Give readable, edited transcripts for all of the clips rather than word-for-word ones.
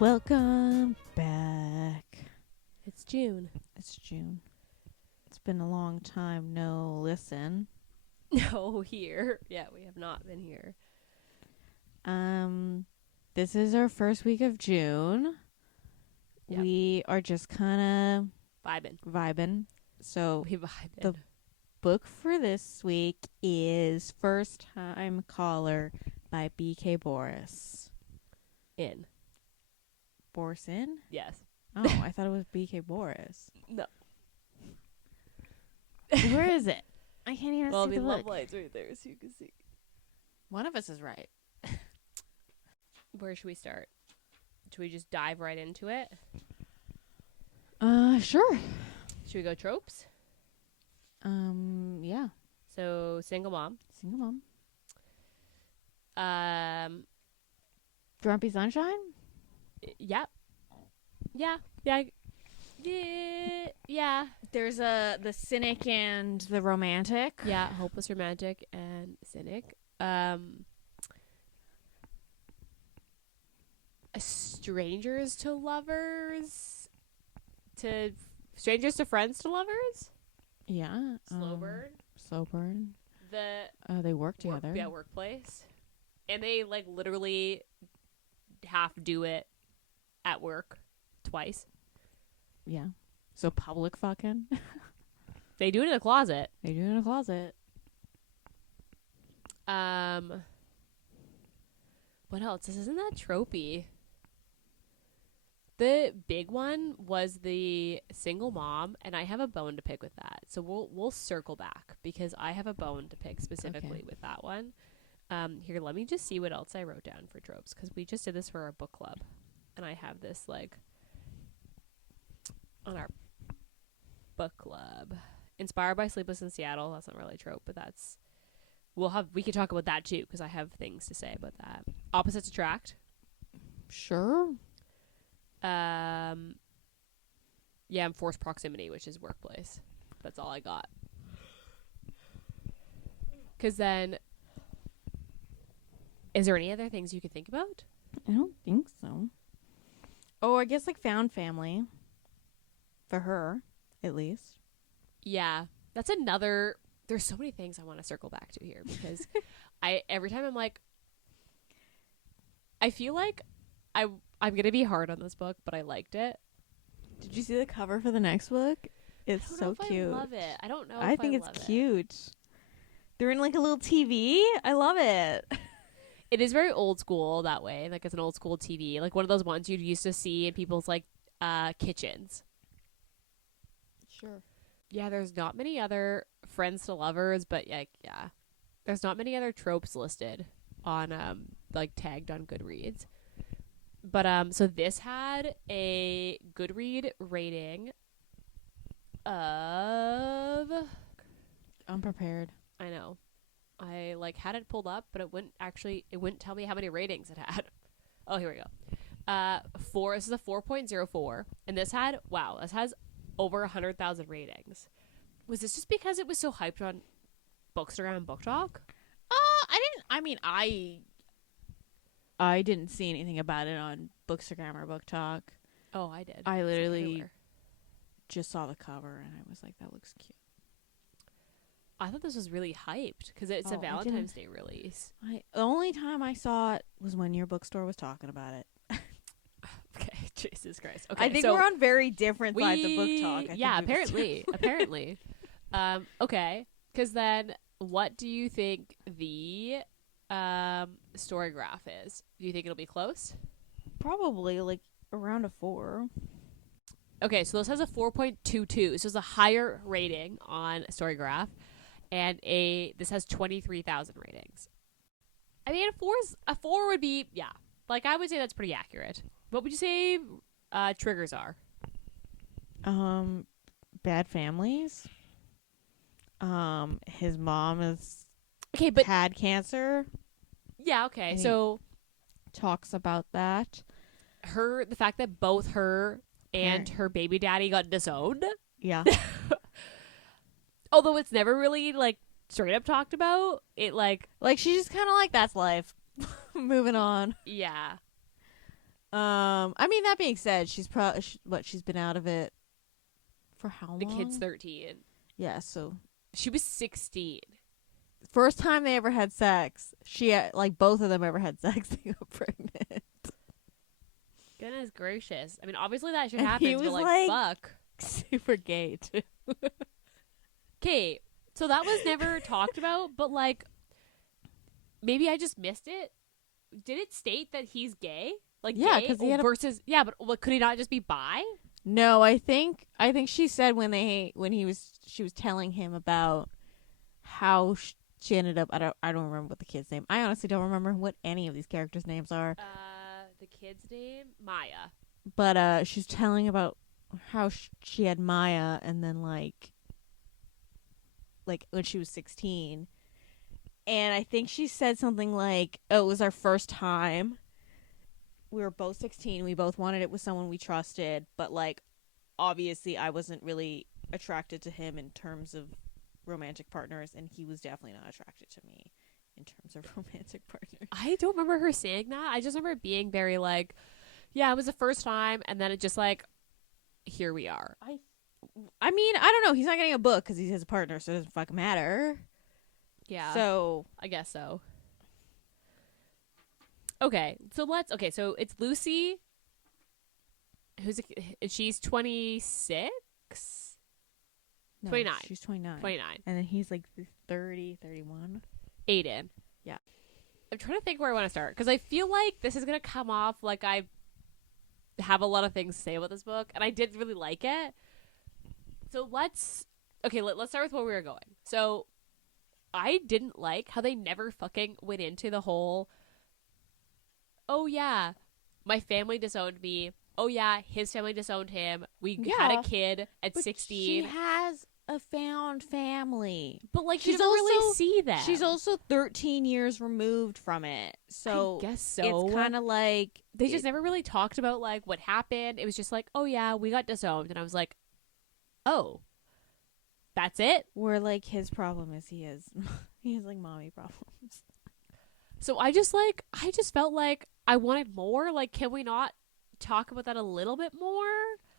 Welcome back. It's June. It's June. It's been a long time no listen. No, here. Yeah, we have not been here. This is our first week of June. Yep. We are just kind of vibing. So We vibing. The book for this week is First Time Caller by B K Borison. Borison? Yes. Oh, I thought it was B K Borison. No. Where is it? I can't even see the love book. light's right there so you can see. One of us is right. Where should we start? Should we just dive right into it? Sure. Should we go tropes? Yeah. So, single mom. Single mom. Grumpy Sunshine? Yep. Yeah. Yeah. There's the cynic and the romantic. Yeah, hopeless romantic and cynic. Strangers to lovers strangers to friends to lovers. Yeah. Slow burn. Slow burn. They work together. Workplace, and they like literally half do it at work twice. Yeah. So public fucking. They do it in a closet. They do it in a closet. What else? This isn't that tropey. The big one was the single mom, and I have a bone to pick with that. So we'll circle back because I have a bone to pick specifically with that one. Here, let me just see what else I wrote down for tropes because we just did this for our book club, and I have this like on our book club, inspired by Sleepless in Seattle. That's not really a trope, but we could talk about that too because I have things to say about that. Opposites attract. Sure. Enforced proximity, which is workplace. That's all I got. Because then, is there any other things you could think about? I don't think so. Oh, I guess like found family. For her, at least. Yeah, that's another. There's so many things I want to circle back to here because every time I'm like, I feel like I'm gonna be hard on this book, but I liked it. Did you see the cover for the next book? It's so cute. I love it. I don't know. I think it's cute. They're in like a little TV. I love it. It is very old school that way. Like it's an old school TV, like one of those ones you used to see in people's like kitchens. Sure. Yeah, there's not many other friends to lovers, but yeah, there's not many other tropes listed on like tagged on Goodreads. But so this had a Goodread rating of unprepared. I know. I like had it pulled up, but it wouldn't tell me how many ratings it had. Oh, here we go. This is a 4.04, and this has over 100,000 ratings. Was this just because it was so hyped on Bookstagram and Book Talk? I didn't see anything about it on Bookstagram or Book Talk. Oh, I did. I literally just saw the cover and I was like, that looks cute. I thought this was really hyped because it's a Valentine's Day release. The only time I saw it was when your bookstore was talking about it. Okay, Jesus Christ. Okay, I think we're on very different sides of Book Talk. Apparently. Okay, because then what do you think the story graph is? Do you think it'll be close? Probably like around a 4. Okay, so this has a 4.22. So it's a higher rating on Storygraph, and this has 23,000 ratings. I mean, a 4 would be like I would say that's pretty accurate. What would you say triggers are? Bad families. His mom had cancer. Yeah. Okay. So talks about that. The fact that both her and her baby daddy got disowned. Yeah. Although it's never really like straight up talked about. It like she's just kind of like, that's life. Moving on. Yeah. I mean, that being said, she's probably she's been out of it for how long? The kid's 13. Yeah, so She was 16. first time they ever had sex, both of them ever had sex, they got pregnant. Goodness gracious. I mean, obviously that shit And he happens, was but like fuck. super gay too. Okay, so that was never talked about, but maybe I just missed it. Did it state that he's gay? Yeah, gay 'cause he had versus yeah, but could he not just be bi? No, I think she said she was telling him about how she ended up. I don't remember what the kid's name. I honestly don't remember what any of these characters' names are. The kid's name Maya. But she's telling about how she had Maya, and then like when she was 16, and I think she said something like, "Oh, it was our first time. We were both 16. We both wanted it with someone we trusted, but obviously I wasn't really attracted to him in terms of romantic partners, and he was definitely not attracted to me in terms of romantic partners." I don't remember her saying that. I just remember it being very yeah, it was the first time, and then it just here we are. I mean, I don't know. He's not getting a book because he has a partner, so it doesn't fucking matter. Yeah. So I guess so. Okay, so it's Lucy, she's 26? no, 29. She's 29. 29. And then he's 30, 31. Aiden. Yeah. I'm trying to think where I want to start, because I feel like this is going to come off like I have a lot of things to say about this book, and I did really like it. So let's start with where we were going. So I didn't like how they never fucking went into the whole, oh yeah, my family disowned me. Oh yeah, his family disowned him. We had a kid at 16. She has a found family. But she doesn't really see that. She's also 13 years removed from it. So I guess so. It's kind of they just never really talked about what happened. It was just oh yeah, we got disowned. And I was like, oh, that's it? Where his problem is he has mommy problems. So I just felt I wanted more. Can we not talk about that a little bit more?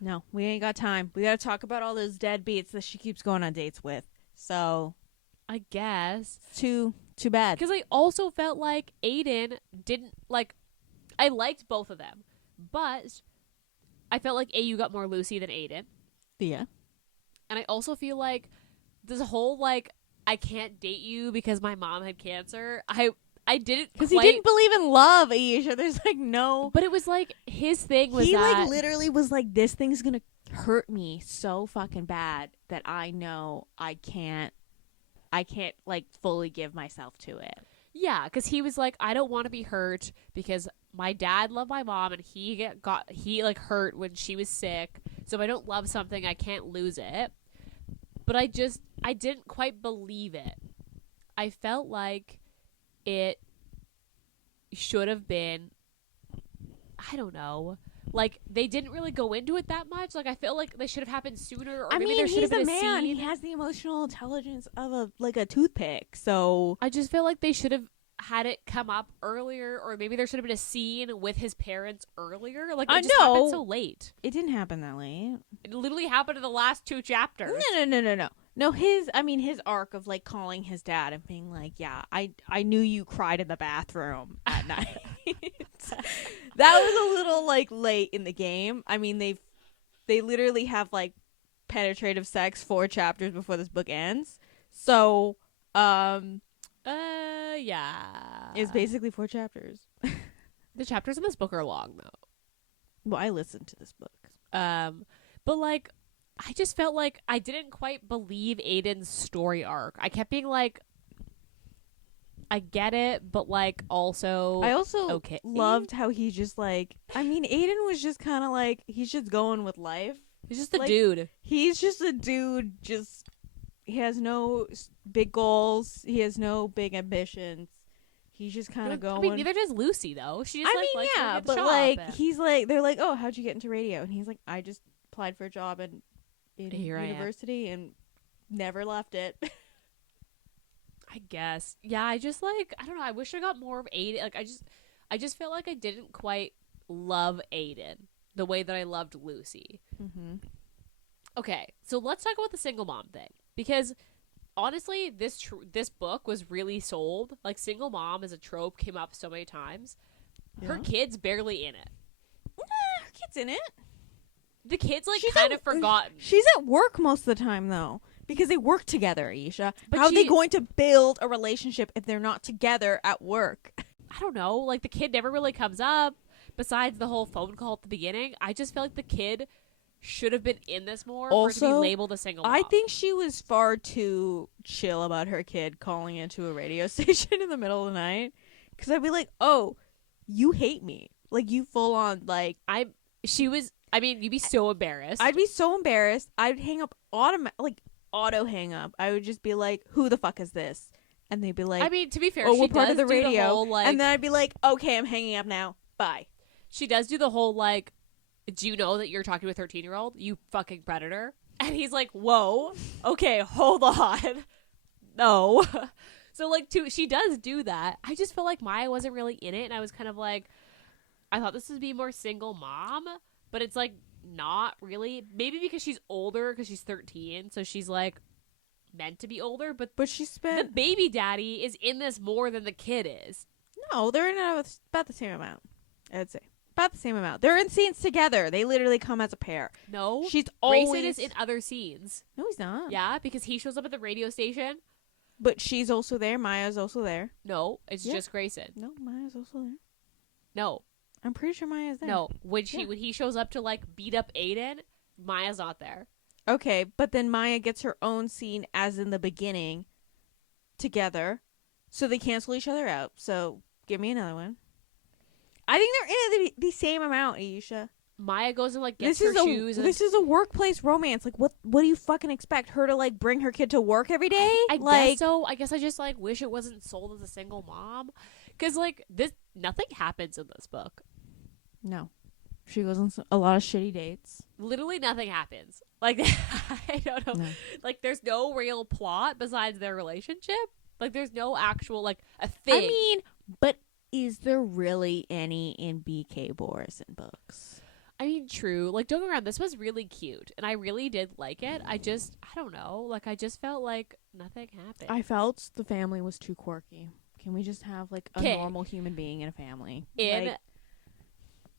No, we ain't got time. We gotta talk about all those deadbeats that she keeps going on dates with. So I guess too bad. Because I also felt like Aiden didn't I liked both of them, but I felt like AU got more Lucy than Aiden. Yeah. And I also feel like this whole I can't date you because my mom had cancer. I didn't, because he didn't believe in love, Ayesha. There's no. But it was his thing was he that literally was this thing's gonna hurt me so fucking bad that I know I can't fully give myself to it. Yeah, because he was I don't want to be hurt because my dad loved my mom and he hurt when she was sick. So if I don't love something, I can't lose it. But I didn't quite believe it. I felt like it should have been, I don't know. They didn't really go into it that much. I feel like they should have happened sooner, or maybe there should have been a man. scene. He has the emotional intelligence of a toothpick. So I just feel like they should have had it come up earlier, or maybe there should have been a scene with his parents earlier. It just happened so late. It didn't happen that late. It literally happened in the last 2 chapters. No. No, his arc of calling his dad and being yeah, I knew you cried in the bathroom at night. That was a little late in the game. I mean, they literally have penetrative sex 4 chapters before this book ends. So, yeah. It's basically 4 chapters. The chapters in this book are long though. Well, I listened to this book. But I just felt I didn't quite believe Aiden's story arc. I kept being I get it, but also I also okay. loved how he just I mean, Aiden was just kind of he's just going with life. He's just a dude. He's just a dude. He has no big goals. He has no big ambitions. He's just kind of going. I mean, neither does Lucy though. She just likes to get the shop. He's they're oh, how'd you get into radio? And he's I just applied for a job in university and never left it. I guess. Yeah, I just I don't know. I wish I got more of Aiden. I just felt like I didn't quite love Aiden the way that I loved Lucy. Mm-hmm. Okay, so let's talk about the single mom thing. Because honestly, this book was really sold. Like, single mom as a trope came up so many times. Her kid's barely in it. Her kid's in it. The kid's, like, kind of forgotten. She's at work most of the time, though. Because they work together, Ayesha. But how are they going to build a relationship if they're not together at work? I don't know. Like, the kid never really comes up. Besides the whole phone call at the beginning, I just feel like the kid should have been in this more for it to be labeled a single mom. I think she was far too chill about her kid calling into a radio station in the middle of the night. Because I'd be like, oh, you hate me. Like, you full on, like... you'd be so embarrassed. I'd be so embarrassed. I'd hang up auto hang up. I would just be like, who the fuck is this? And they'd be like... I mean, to be fair, oh, she we're part of the does do radio. the whole, like... And then I'd be like, okay, I'm hanging up now. Bye. She does do the whole, like, do you know that you're talking to a 13-year-old? You fucking predator. And he's like, whoa. Okay, hold on. No. So, like, she does do that. I just feel like Maya wasn't really in it. And I was kind of like, I thought this would be more single mom. But it's, like, not really. Maybe because she's older, because she's 13. So she's, like, meant to be older. But she spent... the baby daddy is in this more than the kid is. No, they're in it about the same amount, I'd say. About the same amount. They're in scenes together. They literally come as a pair. No. She's Grayson always... is in other scenes. No, he's not. Yeah, because he shows up at the radio station. But she's also there. Maya's also there. No, it's just Grayson. No, Maya's also there. No. I'm pretty sure Maya's there. No. When he shows up to, like, beat up Aiden, Maya's not there. Okay, but then Maya gets her own scene as in the beginning together. So they cancel each other out. So give me another one. I think they're in it the same amount, Ayesha. Maya goes and, like, gets her shoes. This is a workplace romance. Like, what do you fucking expect? Her to, like, bring her kid to work every day? I guess so. I guess I just, like, wish it wasn't sold as a single mom. Because, like, nothing happens in this book. No. She goes on a lot of shitty dates. Literally nothing happens. Like, I don't know. No. Like, there's no real plot besides their relationship. Like, there's no actual, like, a thing. I mean, but... is there really any in B K Borison books? I mean, true. Like, don't get me wrong, this was really cute, and I really did like it. I don't know. Like, I just felt like nothing happened. I felt the family was too quirky. Can we just have, like, a normal human being in a family?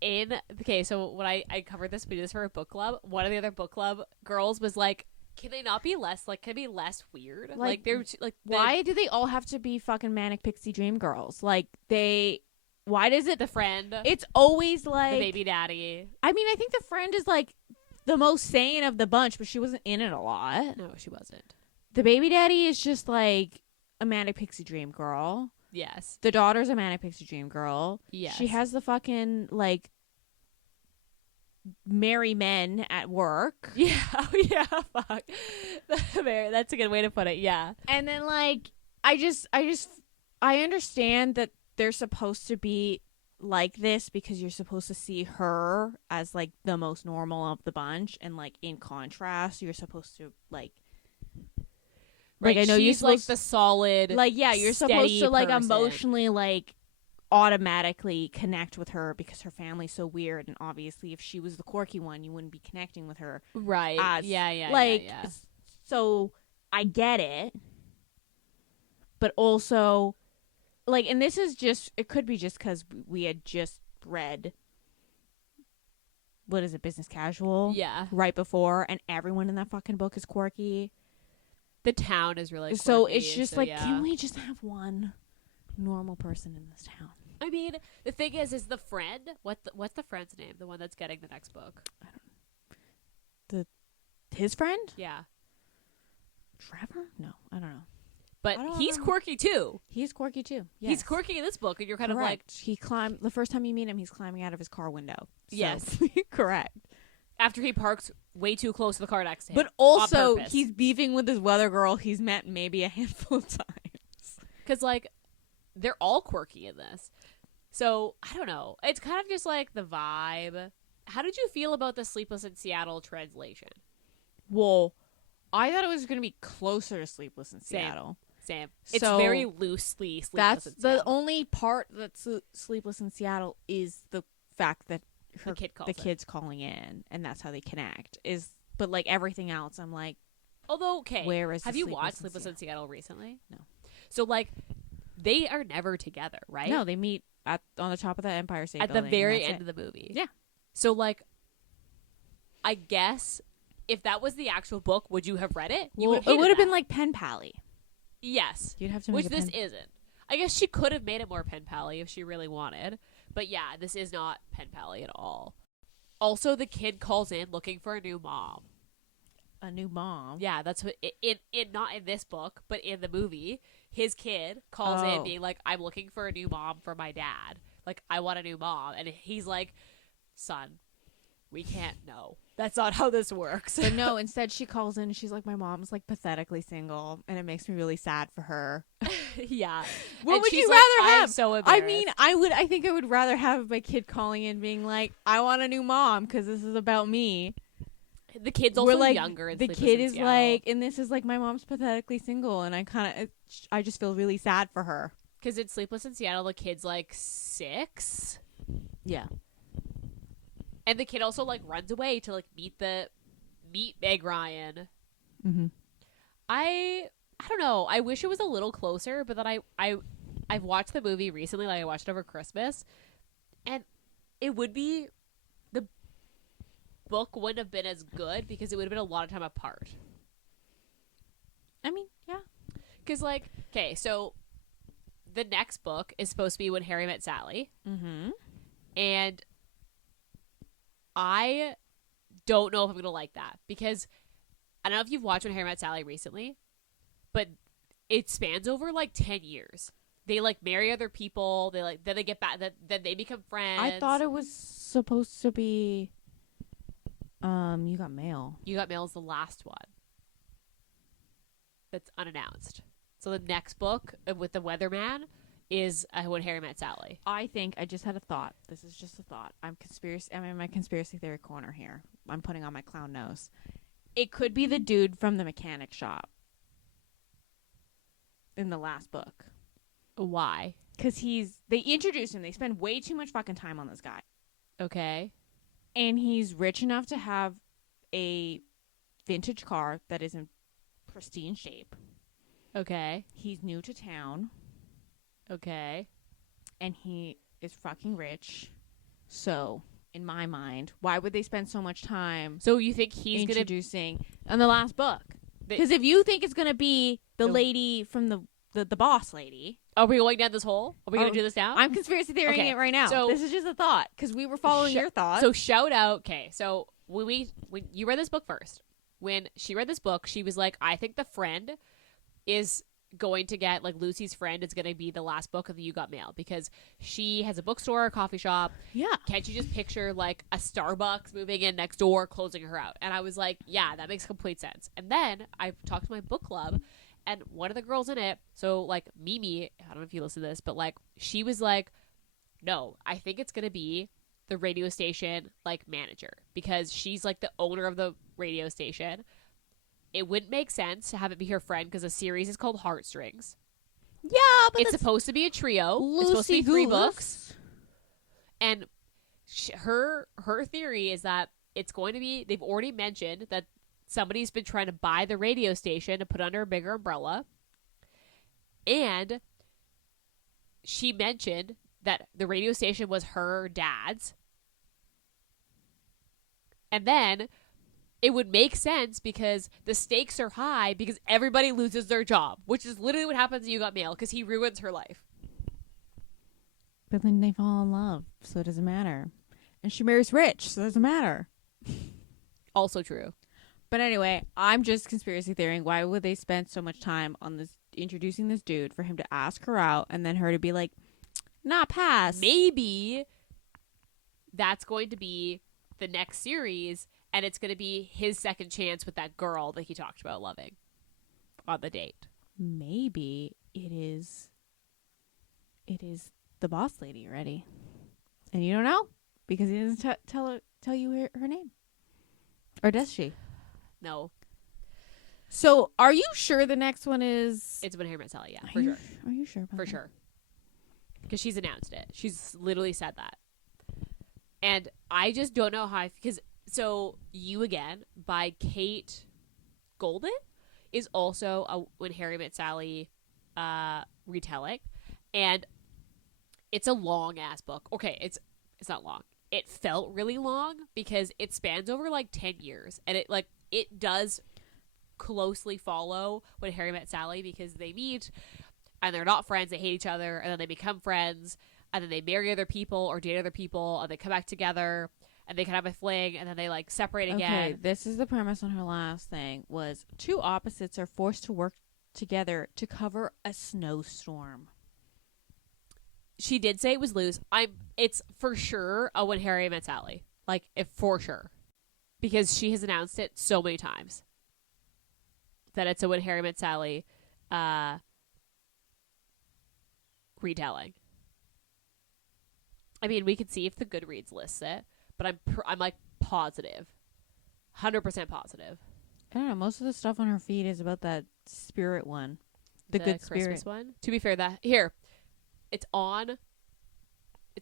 Okay, so when I covered this, we did this for a book club. One of the other book club girls was like, can they not be less, like, can it be less weird? Like they're, like... Why do they all have to be fucking manic pixie dream girls? Like, why does it... The friend. It's always, like... the baby daddy. I mean, I think the friend is, like, the most sane of the bunch, but she wasn't in it a lot. No, she wasn't. The baby daddy is just, like, a manic pixie dream girl. Yes. The daughter's a manic pixie dream girl. Yes. She has the fucking, like... marry men at work. Yeah. Oh, yeah. Fuck. That's a good way to put it. Yeah. And then, like, I understand that they're supposed to be like this because you're supposed to see her as, like, the most normal of the bunch, and, like, in contrast, you're supposed to, like, I know she's like the solid, like, yeah, you're supposed to, like, person. Emotionally, like, automatically connect with her because her family's so weird, and obviously if she was the quirky one, you wouldn't be connecting with her, right? Yeah. Like, yeah. So I get it, but also, like, and this is just, it could be just because we had just read, what is it, Business Casual? Yeah. Right before, and everyone in that fucking book is quirky. The town is really quirky, so it's just so, like, yeah. Can we just have one normal person in this town? I mean, the thing is the friend, what's the friend's name? The one that's getting the next book? I don't know. His friend? Yeah. Trevor? No, I don't know. But he's quirky too. He's quirky too. Yes. He's quirky in this book, and you're kind correct. of like... He climbed... The first time you meet him, he's climbing out of his car window. So. Yes. Correct. After he parks way too close to the car next to him. But also, he's beefing with this weather girl he's met maybe a handful of times. Because, like, they're all quirky in this. So, I don't know. It's kind of just, like, the vibe. How did you feel about the Sleepless in Seattle translation? Well, I thought it was going to be closer to Sleepless in Seattle. Same. It's very loosely Sleepless in Seattle. That's the only part that's Sleepless in Seattle is the fact that the kid's calling in, and that's how they connect. But like everything else, I'm like, although okay, where is have you watched Sleepless in Seattle recently? No. So like, they are never together, right? No, they meet on the top of the Empire State Building at the very end of the movie. Yeah. So like, I guess if that was the actual book, would you have read it? It would have been like pen pally. Yes. You'd have to which this isn't. I guess she could have made it more pen pally if she really wanted. But yeah, this is not pen pally at all. Also, the kid calls in looking for a new mom. A new mom? Yeah, that's what not in this book, but in the movie, his kid calls in being like, I'm looking for a new mom for my dad. Like, I want a new mom. And he's like, son, we can't know. That's not how this works. But no, instead she calls in and she's like, my mom's like pathetically single and it makes me really sad for her. Yeah. What would you rather have? I'm so embarrassed. I mean, I think I would rather have my kid calling in being like, I want a new mom because this is about me. The kid's also like, younger. The kid is like, and this is like, my mom's pathetically single and I just feel really sad for her. Because it's Sleepless in Seattle, the kid's like 6. Yeah. And the kid also like runs away to like meet Meg Ryan. Mm-hmm. I don't know. I wish it was a little closer, but then I've watched the movie recently. Like I watched it over Christmas, and it would be the book wouldn't have been as good because it would have been a lot of time apart. I mean, yeah, because like okay, so the next book is supposed to be When Harry Met Sally, and I don't know if I'm going to like that because I don't know if you've watched When Harry Met Sally recently, but it spans over like 10 years. They like marry other people. They like, then they get back, then they become friends. I thought it was supposed to be, You Got Mail. You Got Mail is the last one that's unannounced. So the next book with the Weatherman is When Harry Met Sally. I think I just had a thought. This is just a thought. I'm in my conspiracy theory corner here. I'm putting on my clown nose. It could be the dude from the mechanic shop in the last book. Why? Because they introduce him. They spend way too much fucking time on this guy. Okay. And he's rich enough to have a vintage car that is in pristine shape. Okay. He's new to town. Okay. And he is fucking rich. So, in my mind, why would they spend so much time So you think he's introducing in the last book? Because if you think it's going to be the lady from the boss lady. Are we going down this hole? Are we going to do this now? I'm conspiracy theorying it right now. So this is just a thought because we were following your thoughts. So shout out. Okay. So when you read this book first, when she read this book, she was like, I think the friend is going to get like Lucy's friend is going to be the last book of the You Got Mail because she has a bookstore, a coffee shop. Yeah. Can't you just picture like a Starbucks moving in next door, closing her out? And I was like, yeah, that makes complete sense. And then I talked to my book club and one of the girls in it, so like Mimi, I don't know if you listen to this, but like she was like, no, I think it's going to be the radio station like manager because she's like the owner of the radio station. It wouldn't make sense to have it be her friend because the series is called Heartstrings. Yeah, but it's supposed to be a trio. It's supposed to be 3 books. And her theory is that it's going to be, they've already mentioned that somebody's been trying to buy the radio station to put under a bigger umbrella. And she mentioned that the radio station was her dad's. And then it would make sense because the stakes are high because everybody loses their job, which is literally what happens in You Got Mail because he ruins her life. But then they fall in love, so it doesn't matter. And she marries rich, so it doesn't matter. Also true. But anyway, I'm just conspiracy theorying. Why would they spend so much time on this introducing this dude for him to ask her out and then her to be like, not pass? Maybe that's going to be the next series. And it's going to be his second chance with that girl that he talked about loving on the date. Maybe it is the boss lady already. And you don't know because he doesn't tell you her name. Or does she? No. So are you sure the next one is... It's When Harry Met Sally, yeah, for sure. Are you sure about For that? sure. Because she's announced it. She's literally said that. And I just don't know how because so You Again by Kate Golden is also a When Harry Met Sally retelling, and it's a long ass book. Okay, it's not long. It felt really long because it spans over like 10 years, and it does closely follow When Harry Met Sally because they meet and they're not friends, they hate each other, and then they become friends, and then they marry other people or date other people, and they come back together, and they can have a fling, and then they like separate again. Okay, this is the premise on her last thing was 2 opposites are forced to work together to cover a snowstorm. She did say it was loose. It's for sure a When Harry Met Sally. Like, for sure. Because she has announced it so many times. That it's a When Harry Met Sally retelling. I mean, we could see if the Goodreads lists it, but I'm like positive. 100% positive. I don't know. Most of the stuff on her feed is about that spirit one. The good Christmas spirit one. To be fair, it's on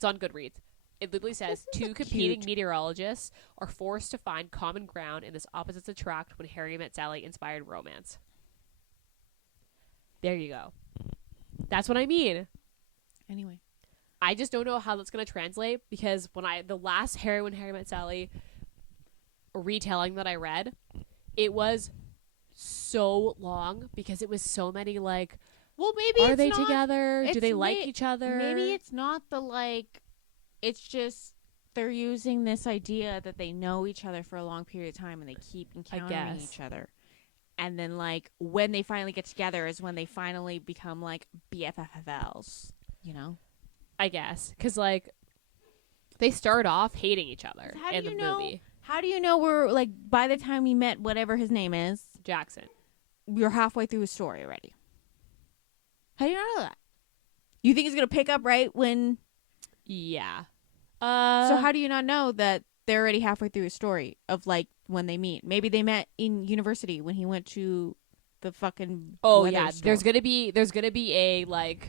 Goodreads. It literally says 2 competing meteorologists are forced to find common ground in this opposites attract When Harry Met Sally inspired romance. There you go. That's what I mean. Anyway, I just don't know how that's going to translate because the last When Harry Met Sally retelling that I read, it was so long because it was so many like, well, maybe are they together? Do they like each other? Maybe it's not the like. It's just they're using this idea that they know each other for a long period of time and they keep encountering each other. And then like when they finally get together is when they finally become like BFFs, you know? I guess. Because like they start off hating each other in the movie. How do you know we're like by the time we met whatever his name is? Jackson. We're halfway through his story already. How do you know that? You think he's going to pick up right when... Yeah. So how do you not know that they're already halfway through a story of like when they meet? Maybe they met in university when he went to the fucking store. There's gonna be a like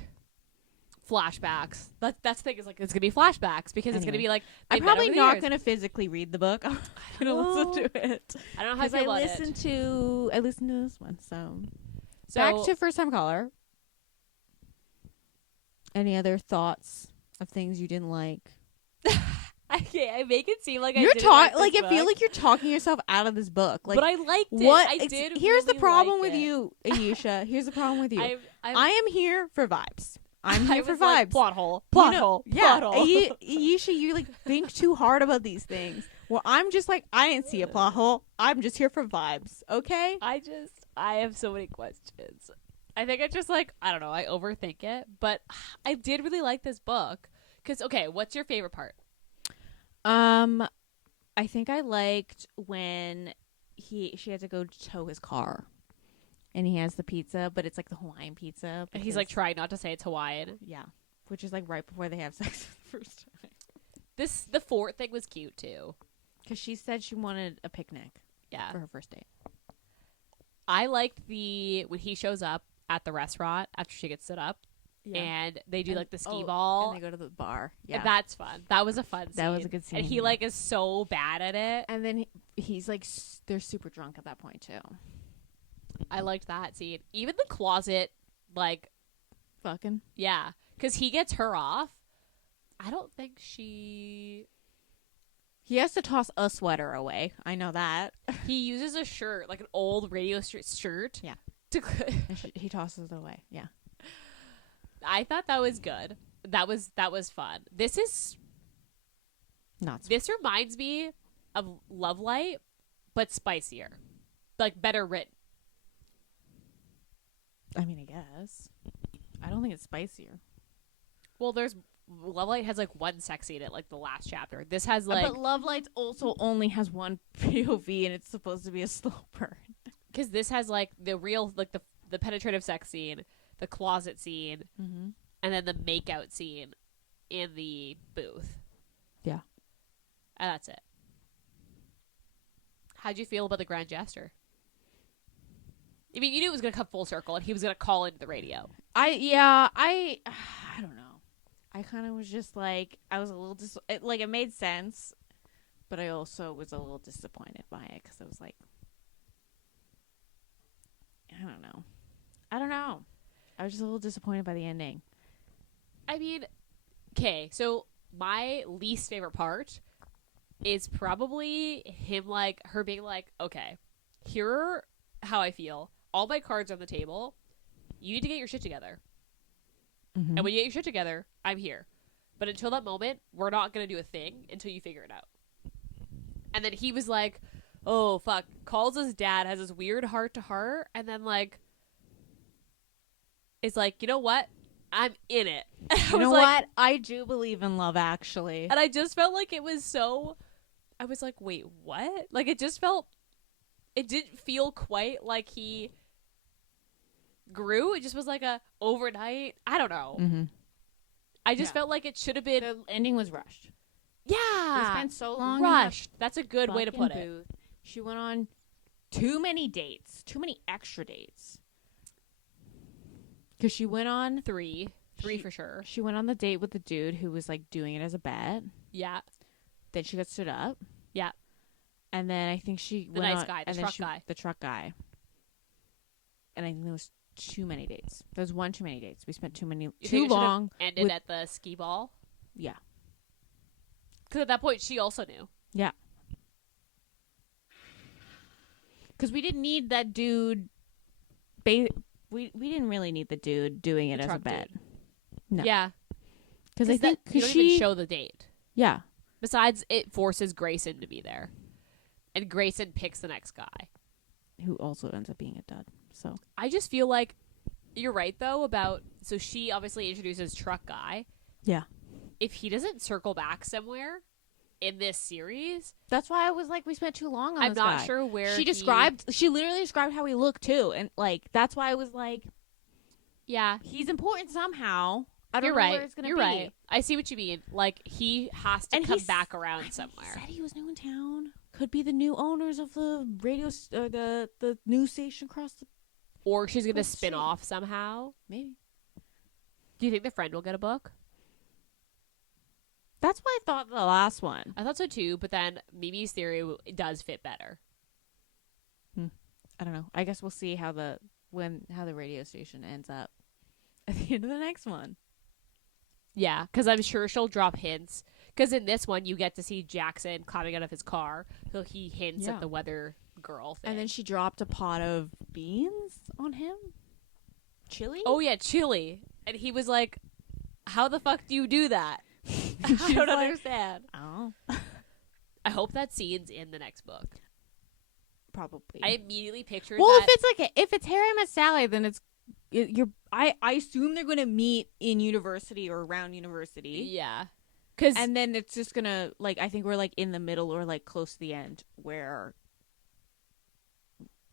flashbacks. That's the thing is like it's gonna be flashbacks because it's gonna be like I'm probably not gonna physically read the book. I'm gonna listen to it. I don't know how I feel about it. I listened to this one. So back to First Time Caller. Any other thoughts of things you didn't like? I make it seem like you're talking like I feel like you're talking yourself out of this book. Like, but I liked it. What? I did. Here's really the problem like with you, Ayesha. Here's the problem with you. I am here for vibes. I'm here for vibes. Like, plot hole. Yeah, Ayesha, you like think too hard about these things. Well, I'm just like I didn't see a plot hole. I'm just here for vibes. Okay. I have so many questions. I think I just like I don't know. I overthink it, but I did really like this book. Cause okay, what's your favorite part? I think I liked when she had to go tow his car, and he has the pizza, but it's like the Hawaiian pizza. And he's like trying not to say it's Hawaiian. Yeah, which is like right before they have sex for the first time. The fort thing was cute too, because she said she wanted a picnic. Yeah, for her first date. I liked when he shows up at the restaurant after she gets stood up. Yeah. And they do like the skee ball. And they go to the bar. Yeah. And that's fun. That was a fun scene. That was a good scene. And he like is so bad at it. And then he's like, they're super drunk at that point too. I liked that scene. Even the closet, like. Fucking. Yeah. Because he gets her off. I don't think she. He has to toss a sweater away. I know that. He uses a shirt, like an old radio shirt. Yeah. To he tosses it away. Yeah. I thought that was good. That was fun. This is not. This reminds me of Love Light, but spicier, like better written. I mean, I guess. I don't think it's spicier. Well, Love Light has like one sex scene at like the last chapter. This has like, but Love Light also only has one POV, and it's supposed to be a slow burn. Because this has like the real like the penetrative sex scene. The closet scene, and then the makeout scene in the booth. Yeah. And that's it. How'd you feel about the Grand Jester? I mean, you knew it was going to come full circle, and he was going to call into the radio. I don't know. I kind of was just like, I was a little it made sense, but I also was a little disappointed by it because I was like, I don't know. I was just a little disappointed by the ending. I mean, okay, so my least favorite part is probably him, like, her being like, okay, here are how I feel. All my cards are on the table. You need to get your shit together. Mm-hmm. And when you get your shit together, I'm here. But until that moment, we're not going to do a thing until you figure it out. And then he was like, oh, fuck. Calls his dad, has this weird heart-to-heart, and then, like, is like, you know what? I'm in it. You know what? I do believe in love, actually. And I just felt like it was so... I was like, wait, what? Like, it just felt... It didn't feel quite like he grew. It just was like a overnight... I don't know. Mm-hmm. I just felt like it should have been... The ending was rushed. Yeah. We spent so long rushed. That's a good way to put it. She went on too many dates. Too many extra dates. Because she went on... Three for sure. She went on the date with the dude who was, like, doing it as a bet. Yeah. Then she got stood up. Yeah. And then I think she the went nice on... guy. The truck guy. The truck guy. And I think there was too many dates. There was one too many dates. We spent too long. Ended at the skee ball? Yeah. Because at that point, she also knew. Yeah. Because we didn't need that dude... We didn't really need the dude doing it as a bet. Dude. No. Yeah. Because I think you don't even show the date. Yeah. Besides, it forces Grayson to be there. And Grayson picks the next guy. Who also ends up being a dud. So I just feel like you're right, though, about... So she obviously introduces truck guy. Yeah. If he doesn't circle back somewhere in this series... That's why I was like, we spent too long on I'm this not guy. sure where She literally described how he looked, too. And, like, that's why I was like... Yeah. He's important somehow. I don't You're know right. where it's going to be. You're right. I see what you mean. Like, he has to come back around somewhere. He said he was new in town. Could be the new owners of the radio... the news station across the... Or she's going to spin off somehow. Maybe. Do you think the friend will get a book? That's what I thought the last one. I thought so too, but then Mimi's theory does fit better. I don't know. I guess we'll see how the radio station ends up at the end of the next one. Yeah, because I'm sure she'll drop hints. Because in this one, you get to see Jackson climbing out of his car, so he hints at the weather girl thing. And then she dropped a pot of beans on him. Chili? Oh yeah, chili. And he was like, "How the fuck do you do that?" I don't understand. Oh. I hope that scene's in the next book. Probably. I immediately pictured. Well, if it's Harry met Sally, then I assume they're going to meet in university or around university. Yeah. And then it's just going to, like, I think we're, like, in the middle or, like, close to the end where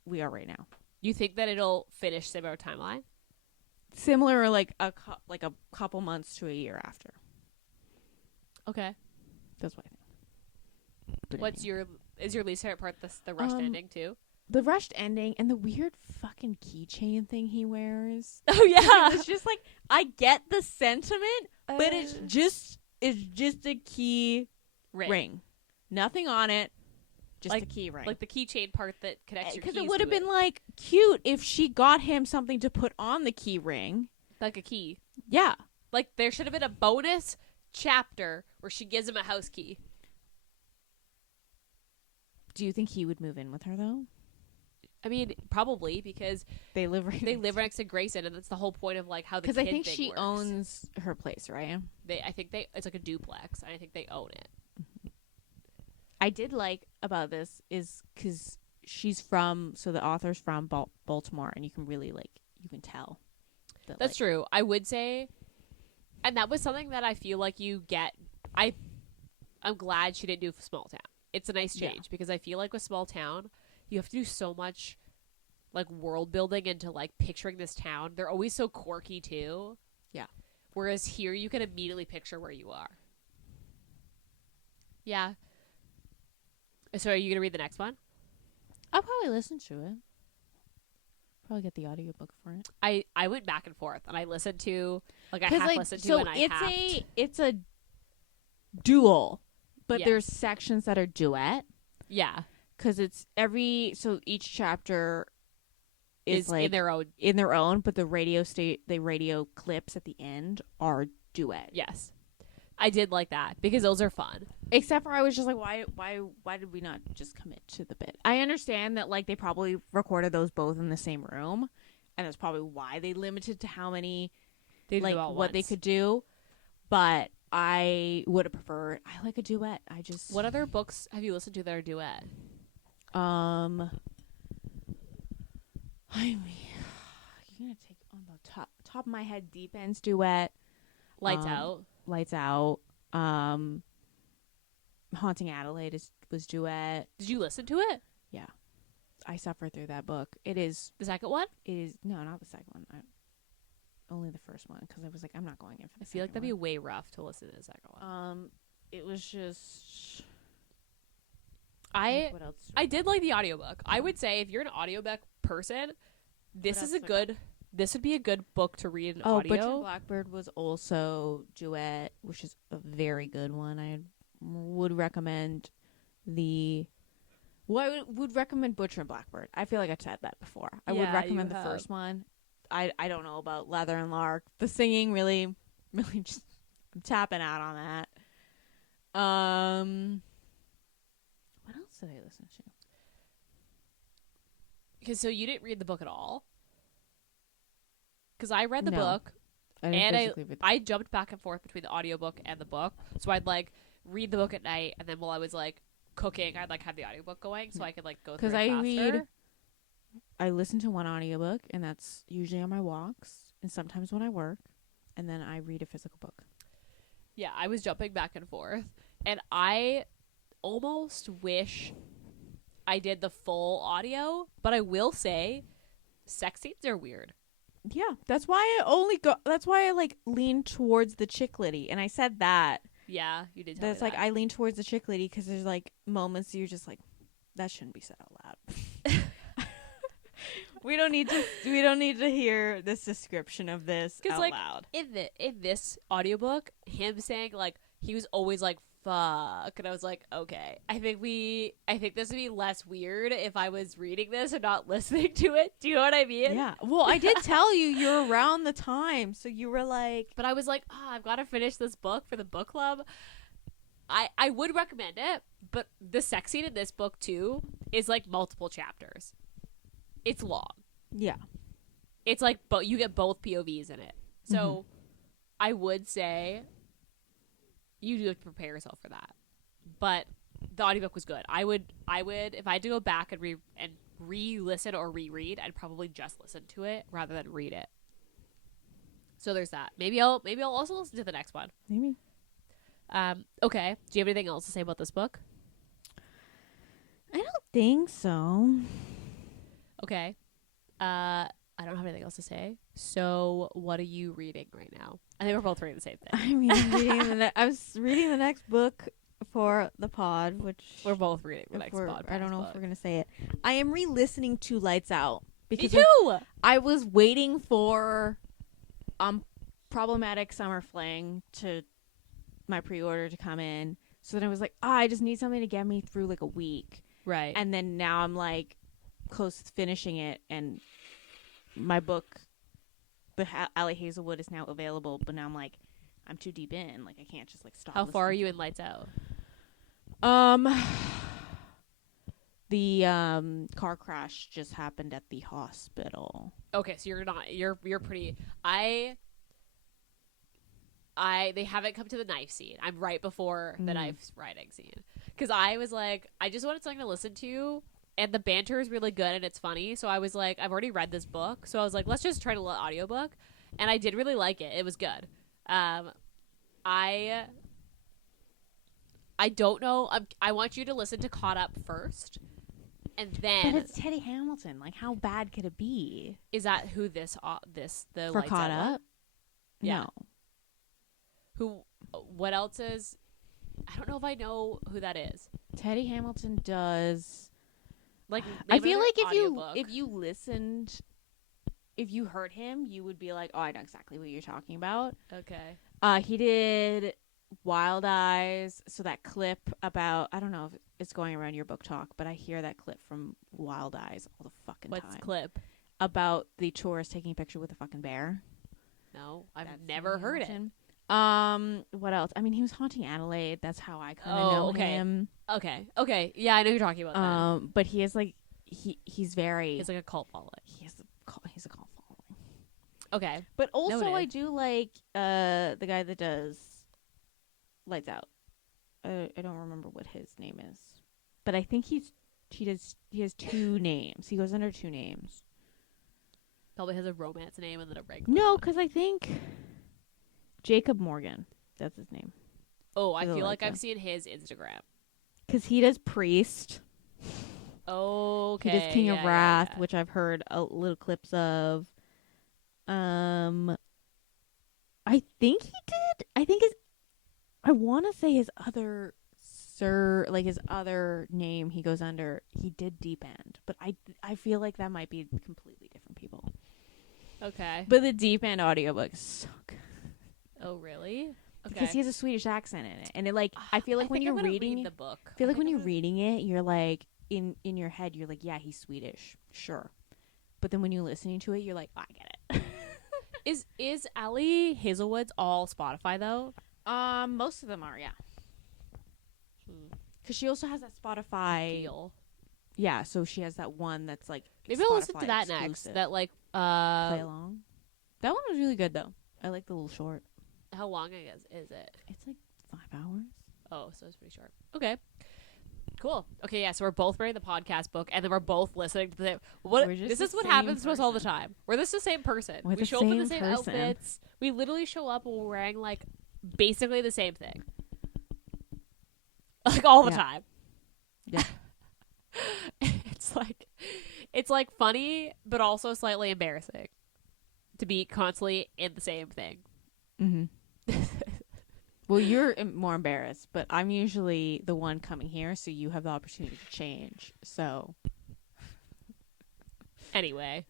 we are right now. You think that it'll finish similar timeline? Similar or, like, a couple months to a year after. Okay. That's what I think. Is your least favorite part the rushed ending, too? The rushed ending and the weird fucking keychain thing he wears. Oh, yeah. It's just, like, I get the sentiment, but it's just a key ring. Nothing on it. Just a key ring. Like the keychain part that connects your keys. Because it would have been like cute if she got him something to put on the key ring. Like a key. Yeah. Like there should have been a bonus chapter where she gives him a house key. Do you think he would move in with her though? I mean, probably because they live next to Grayson, and that's the whole point of like how the kid because I think thing she works. owns her place, right? It's like a duplex, and I think they own it. I did like about this is because she's from the author's from Baltimore, and you can really you can tell. That's true. I would say, and that was something that I feel like you get. I'm glad she didn't do Small Town. It's a nice change because I feel like with Small Town, you have to do so much like world building into like picturing this town. They're always so quirky too. Yeah. Whereas here you can immediately picture where you are. Yeah. So are you going to read the next one? I'll probably listen to it. probably get the audiobook for it. I went back and forth, and I listened to I half listened to, and it's a dual, but Yes. there's sections that are duet. Yeah, because it's each chapter is like in their own, but the radio clips at the end are duet. Yes, I did like that because those are fun. Except for I was just like, why did we not just commit to the bit? I understand that like they probably recorded those both in the same room, and that's probably why they limited to how many what they could do. But I would have preferred. I like a duet. What other books have you listened to that are duet? I mean, you're gonna take on the top of my head. Deep End's duet. Lights Out. Lights Out. Haunting Adelaide was duet. Did you listen to it? Yeah, I suffered through that book. It is the second one. It is no, not the second one. Only the first one because I was like, I'm not going in for the second one. I feel like that'd be way rough to listen to the second one. It was just. What else? I did like the audiobook. I would say if you're an audiobook person, this would be a good book to read in audio. Butcher and Blackbird was also duet, which is a very good one. I would recommend would recommend Butcher and Blackbird. I feel like I've said that before. I would recommend the first one. I don't know about Leather and Lark. The singing really just I'm tapping out on that. What else did I listen to? Because so you didn't read the book at all? Because I read the book, and I jumped back and forth between the audiobook and the book. So I'd like read the book at night, and then while I was like cooking, I'd like have the audiobook going so I could like go through it faster. I listen to one audiobook, and that's usually on my walks and sometimes when I work, and then I read a physical book. Yeah, I was jumping back and forth, and I almost wish I did the full audio, but I will say sex scenes are weird. Yeah, that's why I like lean towards the chiclety, and I said that. Yeah, you did tell me that. Like I lean towards the chiclety because there's like moments you're just like, that shouldn't be said out loud. We don't need to hear this description of this out loud. In this audiobook, him saying like he was always like fuck, and I was like, okay, I think this would be less weird if I was reading this and not listening to it. Do you know what I mean? Yeah. Well, I did tell you're around the time, so you were like, but I was like, I've got to finish this book for the book club. I would recommend it, but the sex scene in this book too is like multiple chapters. It's long. Yeah. It's like you get both POVs in it. So I would say you do have to prepare yourself for that. But the audiobook was good. I would if I had to go back and re-listen or reread, I'd probably just listen to it rather than read it. So there's that. Maybe I'll also listen to the next one. Maybe. Okay. Do you have anything else to say about this book? I don't think so. Okay. I don't have anything else to say. So, what are you reading right now? I think we're both reading the same thing. I was reading the next book for the pod, which we're both reading the next pod. I don't know if we're gonna say it. I am re-listening to Lights Out because me too. I was waiting for Problematic Summer Fling to my pre-order to come in. So then I was like, I just need something to get me through like a week. Right. And then now I'm like close to finishing it, and my book, the Allie Hazelwood, is now available, but now I'm too deep in. Like I can't just like stop. How far are you in Lights Out? The car crash just happened at the hospital. Okay, so you're pretty. They haven't come to the knife scene. I'm right before the knife riding scene. Because I was like, I just wanted something to listen to, and the banter is really good and it's funny. So I was like, I've already read this book, so I was like, let's just try to let audiobook. And I did really like it. It was good. I don't know. I want you to listen to Caught Up first, and then. But it's Teddy Hamilton. Like, how bad could it be? Is that who the for Lights Caught Out Up? Yeah. No. What else is? I don't know if I know who that is. Teddy Hamilton does. Like, I feel like if you listened if you heard him, you would be like, oh, I know exactly what you're talking about. Okay. He did Wild Eyes. So that clip about, I don't know if it's going around your book talk, but I hear that clip from Wild Eyes all the fucking time. What's clip? About the tourist taking a picture with a fucking bear. No, I've never heard it. What else? I mean, he was haunting Adelaide. That's how I kind of know him. Okay. Yeah, I know who you're talking about. But he is like he's very. He's like a cult following. He's a cult following. Okay, but also noted. I do like the guy that does Lights Out. I don't remember what his name is, but I think he has two names. He goes under two names. Probably has a romance name and then a regular. No, because I think Jacob Morgan. That's his name. Oh, I feel like I've seen his Instagram. Because he does Priest. Okay. He does King of Wrath, which I've heard little clips of. I think he did. I want to say his other his other name he goes under. He did Deep End, but I feel like that might be completely different people. Okay. But the Deep End audiobook is so good. Oh, really? Okay. Because he has a Swedish accent in it, and it I feel like when you're reading the book, I feel like when you're reading it, you're like in your head, you're like, yeah, he's Swedish, sure. But then when you're listening to it, you're like, oh, I get it. Is Allie Hazelwood's all Spotify though? Most of them are, yeah. Because she also has that Spotify deal. Yeah, so she has that one that's like maybe Spotify I'll listen to that exclusive. next. That like play along. That one was really good though. I like the little short. How long I guess is it? It's like 5 hours. Oh, so it's pretty short. Okay. Cool. Okay, yeah, so we're both reading the podcast book, and then we're both listening to the... This is what happens to us all the time. We're the same person. We show up in the same outfits. We literally show up and we're wearing, like, basically the same thing. Like, all the time. Yeah. It's like funny, but also slightly embarrassing to be constantly in the same thing. Mm-hmm. Well, you're more embarrassed, but I'm usually the one coming here, so you have the opportunity to change. So, anyway,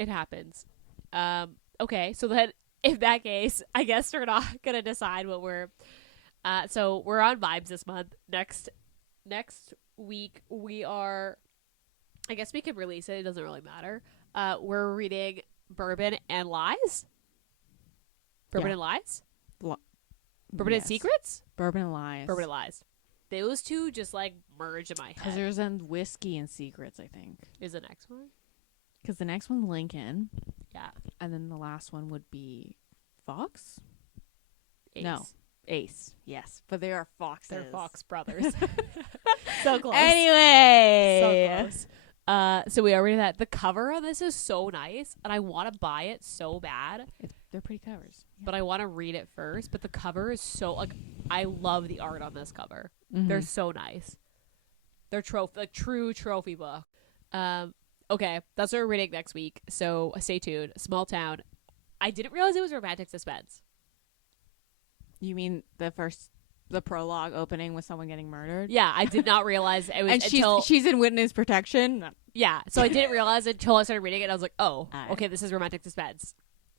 it happens. Okay, so then in that case, I guess we're not gonna decide what we're. So we're on Vibes this month. Next week we are. I guess we could release it. It doesn't really matter. We're reading Bourbon and Lies. Bourbon and Lies. Bourbon and Secrets? Bourbon and Lies. Bourbon and Lies. Those two just like merge in my head. Because there's Whiskey and Secrets, I think. Is the next one? Because the next one's Lincoln. Yeah. And then the last one would be Fox? Ace. No. Ace. Yes. But they are Foxes. They're Fox brothers. So close. Anyway. So close. So we are reading that. The cover on this is so nice, and I want to buy it so bad. They're pretty covers. Yeah. But I want to read it first. But the cover is so, like, I love the art on this cover. Mm-hmm. They're so nice. They're true trophy book. Okay, that's what we're reading next week. So stay tuned. Small Town. I didn't realize it was romantic suspense. You mean the prologue opening with someone getting murdered? Yeah, I did not realize it was and she's in witness protection. Yeah, so I didn't realize it until I started reading it. And I was like, oh, okay, this is romantic suspense.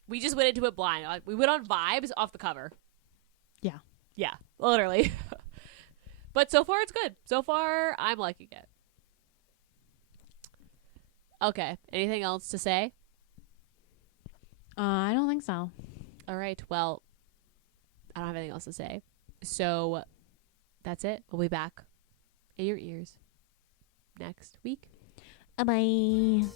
We just went into it blind. Like, we went on vibes off the cover. Yeah. Yeah, literally. But so far, it's good. So far, I'm liking it. Okay, anything else to say? I don't think so. All right, well, I don't have anything else to say. So that's it. We'll be back in your ears next week. Bye-bye.